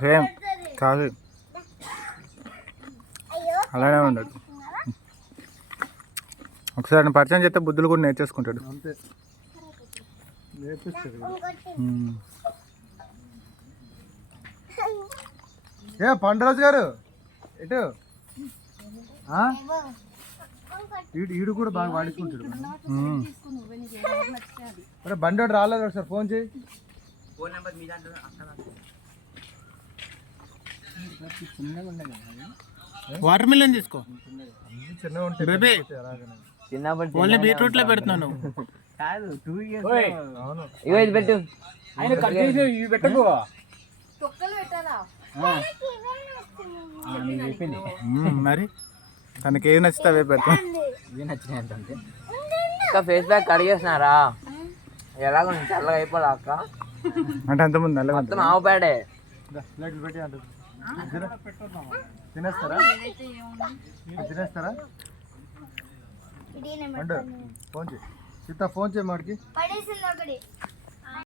Same కాదు అలానే ఉండడు. ఒకసారి పరిచయం చేస్తే బుద్ధులు కూడా నేర్చేసుకుంటాడు. అంతే నేర్పిస్తాడు. ఏ పండరాజు గారు ఎటు ఈడు కూడా బాగా వాడుకుంటాడు. మరి బండి రాలేదు ఒకసారి ఫోన్ చేయి. వాటర్ మిలన్ తీసుకో. చిన్నగా ఉంటాయి ఓన్లీ బీట్రూట్ లో పెడుతున్నాను. మరి తనకి ఏది నచ్చితే అవే పెడతాం. ఫేస్ ప్యాక్ కడిగేసినారా? ఎలాగో చల్లగా అయిపోలే అక్క. అంటే అంతకుముందు నల్లగా మొత్తం ఆవు పేడే. తినేస్తారా తినేస్తారా? ఫోన్ చేయి సీత, ఫోన్ చేయి మాడికి.